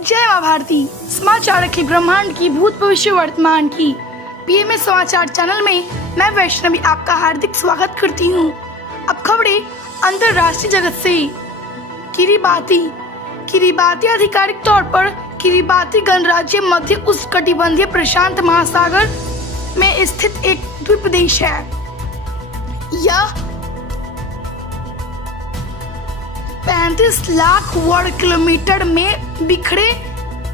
जय माँ भारती। समाचार के ब्रह्मांड की, भूत भविष्य वर्तमान की पीएमएस समाचार चैनल में मैं वैष्णवी आपका हार्दिक स्वागत करती हूँ। अब खबरें अंतर्राष्ट्रीय जगत से। किरिबाती आधिकारिक तौर पर किरिबाती गणराज्य मध्य उष्णकटिबंधीय प्रशांत महासागर में स्थित एक द्वीप देश है। यह 35 लाख वर्ग किलोमीटर में बिखरे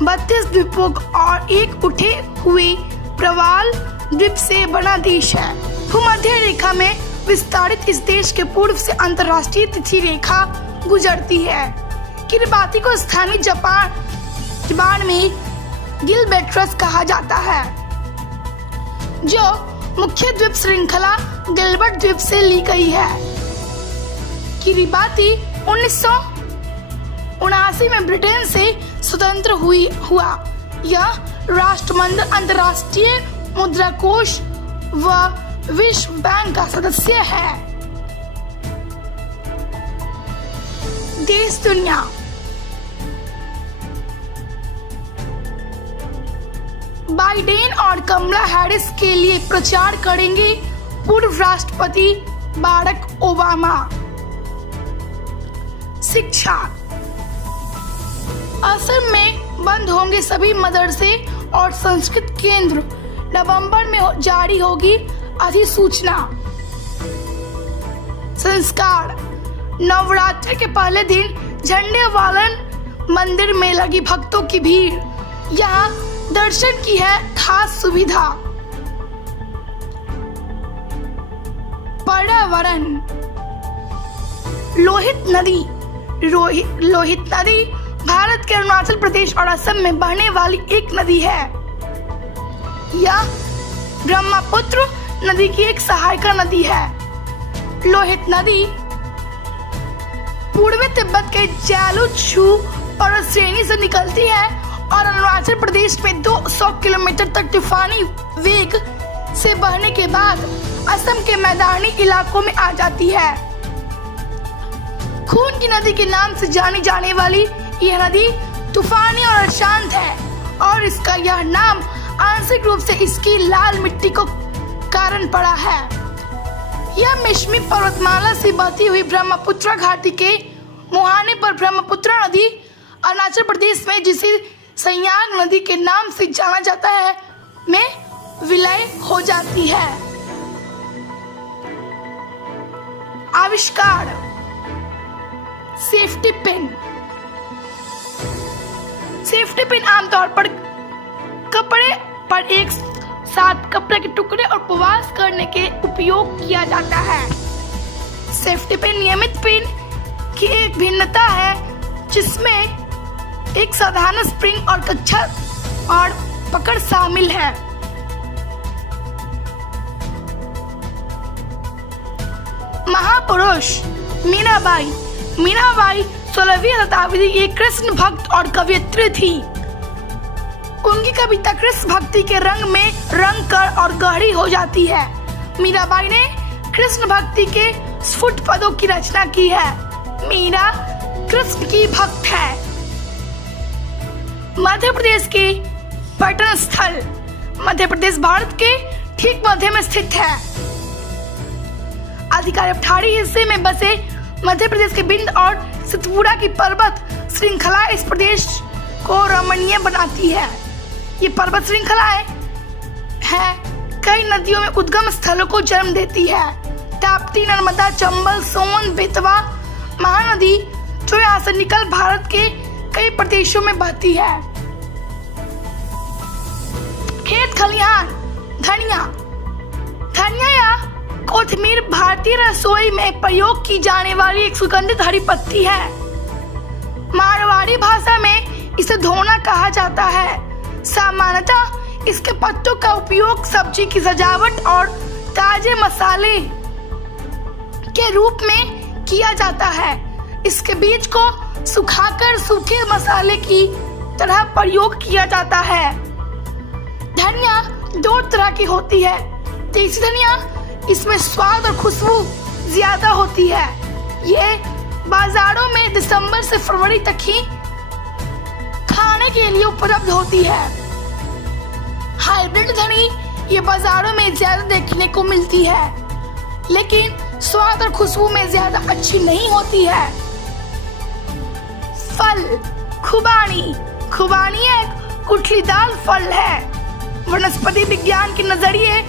32 द्वीपों और एक उठे हुए प्रवाल द्वीप से बना देश है। भूमध्य रेखा में विस्तारित इस देश के पूर्व से अंतर्राष्ट्रीय तिथि रेखा गुजरती है। किरिबाती को स्थानीय जापान में गिलबेट्रस कहा जाता है, जो मुख्य द्वीप श्रृंखला गिलबर्ट द्वीप से ली गई है। किरिबाती 1979 में ब्रिटेन से स्वतंत्र हुआ। यह राष्ट्रमंडल, अंतर्राष्ट्रीय मुद्रा कोष व विश्व बैंक का सदस्य है। देश दुनिया। बाइडेन और कमला हैरिस के लिए प्रचार करेंगे पूर्व राष्ट्रपति बाराक ओबामा। शिक्षा। असम में बंद होंगे सभी मदरसे और संस्कृत केंद्र। नवंबर में जारी होगी अधिसूचना। संस्कार। नवरात्र के पहले दिन झंडेवालन मंदिर में लगी भक्तों की भीड़। यहाँ दर्शन की है खास सुविधा। पर्यावरण। लोहित नदी भारत के अरुणाचल प्रदेश और असम में बहने वाली एक नदी है। यह ब्रह्मपुत्र नदी की एक सहायका नदी है। लोहित नदी पूर्वी तिब्बत के ज़्यालुछू पर्वत श्रेणी से निकलती है और अरुणाचल प्रदेश में 200 किलोमीटर तक तूफानी वेग से बहने के बाद असम के मैदानी इलाकों में आ जाती है। खून की नदी के नाम से जानी जाने वाली यह नदी तूफानी और अशांत है, और इसका यह नाम आंशिक रूप से इसकी लाल मिट्टी को कारण पड़ा है। यह मिश्मी पर्वतमाला से बहती हुई ब्रह्मपुत्र घाटी के मुहाने पर ब्रह्मपुत्र नदी अरुणाचल प्रदेश में, जिसे सयाग नदी के नाम से जाना जाता है, में विलय हो जाती है। आविष्कार। सेफ्टी पिन आमतौर पर कपड़े पर एक साथ कपड़े के टुकड़े और उपवास करने के उपयोग किया जाता है। सेफ्टी पिन नियमित पिन की एक भिन्नता है, जिसमें एक साधारण स्प्रिंग और कच्छा और पकड़ शामिल है। महापुरुष। मीराबाई 16वीं शताब्दी की कृष्ण भक्त और कवयित्री थी। उनकी कविता कृष्ण भक्ति के रंग में रंग कर और गहरी हो जाती है। मीराबाई ने कृष्ण भक्ति के स्फुट पदों की रचना की है। मीरा कृष्ण की भक्त है। मध्य प्रदेश के पर्यटन स्थल। मध्य प्रदेश भारत के ठीक मध्य में स्थित है। आधिकारिक पठारी हिस्से में बसे मध्य प्रदेश के बिंद और सतपुड़ा की पर्वत श्रृंखला इस प्रदेश को रमणीय बनाती है। ये पर्वत श्रृंखला है कई नदियों में उद्गम स्थलों को जन्म देती है। ताप्ती, नर्मदा, चंबल, सोन, बेतवा महानदी जो यहाँ से निकल भारत के कई प्रदेशों में बहती है। खेत खलिहान। धनिया या कोथिमीर भारतीय रसोई में प्रयोग की जाने वाली एक सुगंधित हरी पत्ती है। मारवाड़ी भाषा में इसे धोना कहा जाता है। सामान्यतः इसके पत्तों का उपयोग सब्जी की सजावट और ताजे मसाले के रूप में किया जाता है। इसके बीज को सुखाकर सूखे मसाले की तरह प्रयोग किया जाता है। धनिया 2 तरह की होती है। देसी धनिया, इसमें स्वाद और खुशबू ज्यादा होती है। ये बाजारों में दिसंबर से फरवरी तक ही खाने खाने के लिए उपलब्ध होती है। हाइब्रिड धनी ये बाजारों में ज्यादा देखने को मिलती है, लेकिन स्वाद और खुशबू में ज्यादा अच्छी नहीं होती है। फल खुबानी। खुबानी एक गुठलीदार फल है। वनस्पति विज्ञान के नजरिए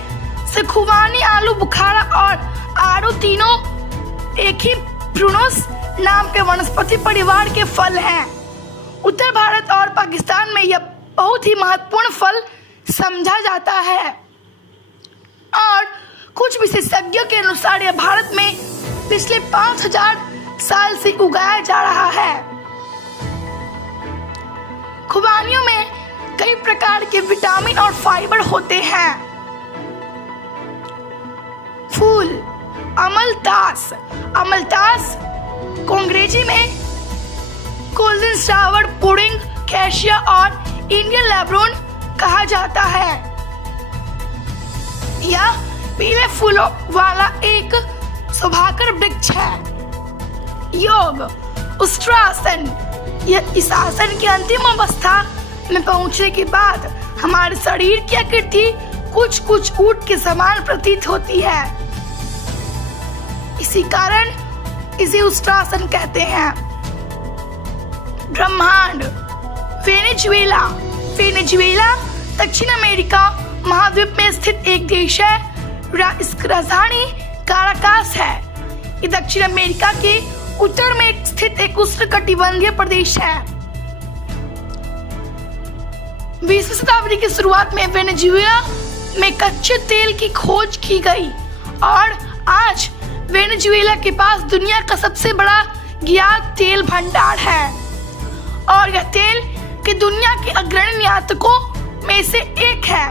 से खुबानी आलू बुखारा और आड़ू तीनों एक ही प्रूनस नाम के वनस्पति परिवार के फल हैं। उत्तर भारत और पाकिस्तान में यह बहुत ही महत्वपूर्ण फल समझा जाता है और कुछ विशेषज्ञों के अनुसार यह भारत में पिछले 5000 साल से उगाया जा रहा है। खुबानियों में कई प्रकार के विटामिन और फाइबर होते हैं। फूल अमलतास। अमलतास को अंग्रेजी में गोल्डन शावर पुडिंग, कैशिया और इंडियन लेब्रोन कहा जाता है। यह पीले फूलों वाला एक शोभाकर वृक्ष है। योग उष्ट्रासन। यह इस आसन की अंतिम अवस्था में पहुंचने के बाद हमारे शरीर की आकृति कुछ कुछ ऊंट के समान प्रतीत होती है। इसी कारण इसे उष्ट्रासन कहते हैं। ब्रह्मांड वेनेजुएला। वेनेजुएला दक्षिण अमेरिका महाद्वीप में स्थित एक देश है। इसकी राजधानी काराकास है। ये दक्षिण अमेरिका के उत्तर में स्थित एक उष्णकटिबंधीय प्रदेश है। 20वीं शताब्दी की शुरुआत में वेनेजुएला में कच्चे तेल की खोज की गई और आज वेनेजुएला के पास दुनिया का सबसे बड़ा ज्ञात तेल भंडार है और यह तेल के दुनिया के अग्रणी निर्यातकों में से एक है।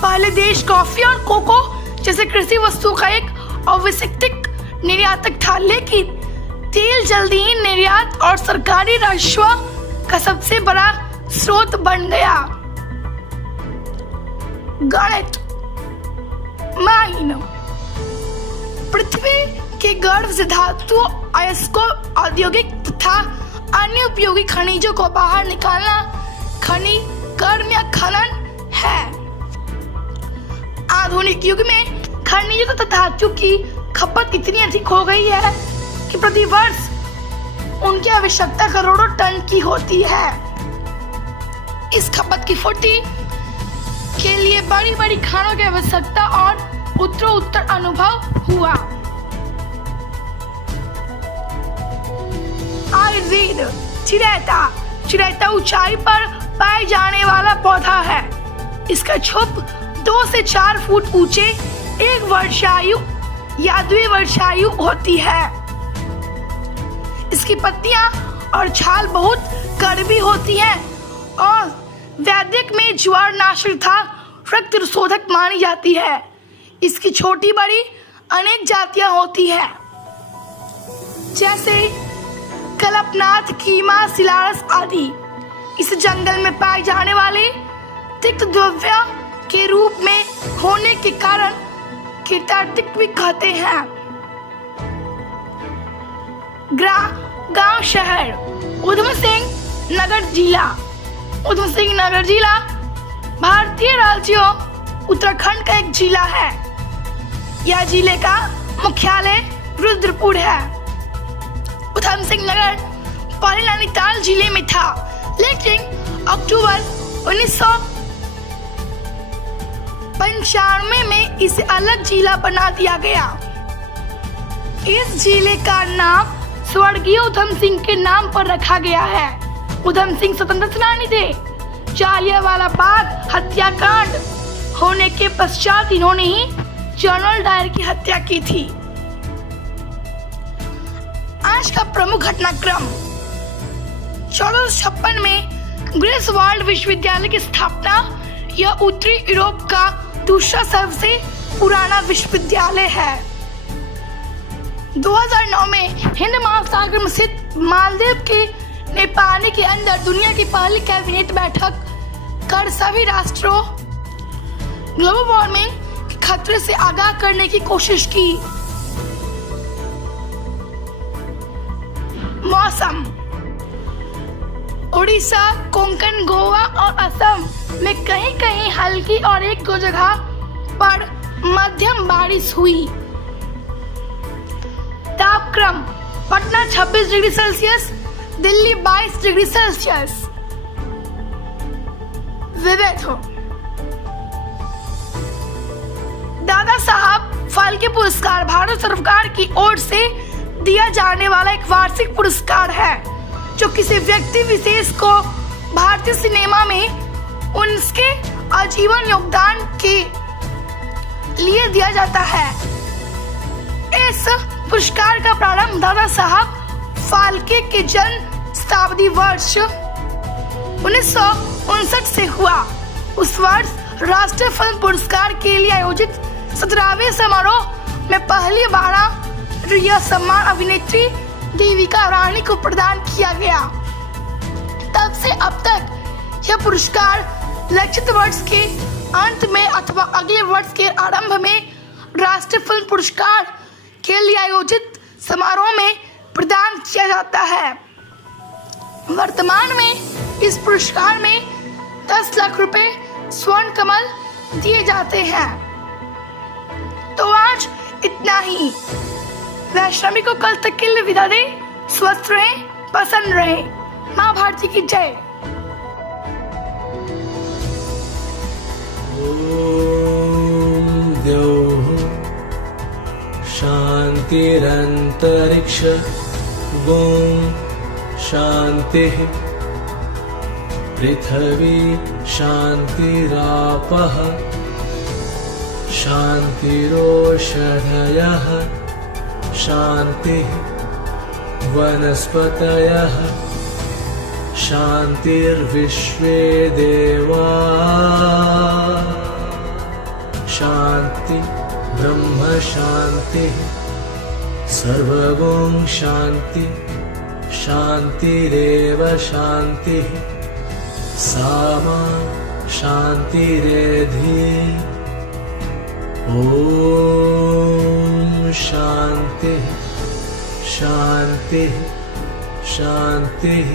पहले देश कॉफी और कोको जैसे कृषि वस्तुओं का एक आवश्यक निर्यातक था, लेकिन तेल जल्दी ही निर्यात और सरकारी राजस्व का सबसे बड़ा स्रोत बन गया। गणित माइन। पृथ्वी के गर्भ से धातु अयस्कों औद्योगिक तथा अन्य उपयोगी खनिजों को बाहर निकालना खनिज कर्म या खनन है। आधुनिक युग में खनिजों तथा धातु की खपत इतनी अधिक हो गई है कि प्रति वर्ष उनकी आवश्यकता करोड़ों टन की होती है। इस खपत की पूर्ति के लिए बड़ी बड़ी खानों की आवश्यकता और उत्तरोत्तर अनुभव हुआ। आयुर्वेद चिरैता। चिरैता ऊंचाई पर पाए जाने वाला पौधा है। इसका छुप 2 से 4 फुट ऊंचे 1 वर्षायु या 2 वर्षायु होती है। इसकी पत्तियां और छाल बहुत कड़वी होती हैं और वैदिक में ज्वारनाशक तथा रक्त रोधक मानी जाती है। इसकी छोटी बड़ी अनेक जातियां होती है, जैसे कल्पनाथ, कीमा, सिलारस आदि। इस जंगल में पाए जाने वाले तिक्त द्रव्य के रूप में होने के कारण कीटातिक भी कहते हैं। गांव शहर उधम सिंह नगर जिला। उधम सिंह नगर जिला भारतीय राज्यों उत्तराखंड का एक जिला है। यह जिले का मुख्यालय रुद्रपुर है। उधम सिंह नगर पहले नैनीताल जिले में था, लेकिन अक्टूबर 1995 में इसे अलग जिला बना दिया गया। इस जिले का नाम स्वर्गीय उधम सिंह के नाम पर रखा गया है। उधम सिंह स्वतंत्रता सेनानी थे। जालियांवाला बाग हत्याकांड होने के पश्चात इन्होंने ही जनरल डायर की हत्या की थी। आज का प्रमुख घटनाक्रम 1456 में ग्रीसवाल्ड विश्वविद्यालय की स्थापना। यह उत्तरी यूरोप का दूसरा सबसे पुराना विश्वविद्यालय है। 2009 में हिंद महासागर में स्थित मालदीव के नेपाली के अंदर दुनिया की पहली कैबिनेट बैठक कर सभी राष्ट्रों ग्लोबल वार्मिंग के खतरे से आगाह करने की कोशिश की। मौसम उड़ीसा, कोंकण, गोवा और असम में कहीं कहीं हल्की और एक दो जगह पर मध्यम बारिश हुई। तापक्रम Patna 26 degree Celsius, Delhi 22 degree Celsius. Vivek हो दादा साहब फाल्के पुरस्कार भारत सरकार की ओर से दिया जाने वाला एक वार्षिक पुरस्कार है जो किसी व्यक्ति विशेष को भारतीय सिनेमा में उनके आजीवन योगदान के लिए दिया जाता है। इस पुरस्कार का प्रारंभ दादा साहब फाल्के के जन्म शताब्दी वर्ष 1959 से हुआ। उस वर्ष राष्ट्रीय फिल्म पुरस्कार के लिए आयोजित 17वें समारोह में पहली बार यह सम्मान अभिनेत्री देविका रानी को प्रदान किया गया। तब से अब तक यह पुरस्कार लक्षित वर्ष के अंत में अथवा अगले वर्ष के आरंभ में राष्ट्रीय फिल्म पुरस्कार के लिए आयोजित समारोह में प्रदान किया जाता है। वर्तमान में इस पुरस्कार में 10 लाख रुपए स्वर्ण कमल दिए जाते हैं। तो आज इतना ही। वैष्णवी को कल तक के लिए विदा दे। स्वस्थ रहें, प्रसन्न रहें। माँ भारती की जय। ओम द्यौः शान्तिरन्तरिक्ष ओम शान्तिः पृथिवी शान्तिरापः शान्तिरोषधयः शान्तिः वनस्पतयः शान्तिर्विश्वे देवा शान्ति ब्रह्म शान्तिः सर्वगुण शान्ति शान्तिरेव शान्तिः सामा शान्तिरेधि। ओम शान्तिः शान्तिः शान्तिः।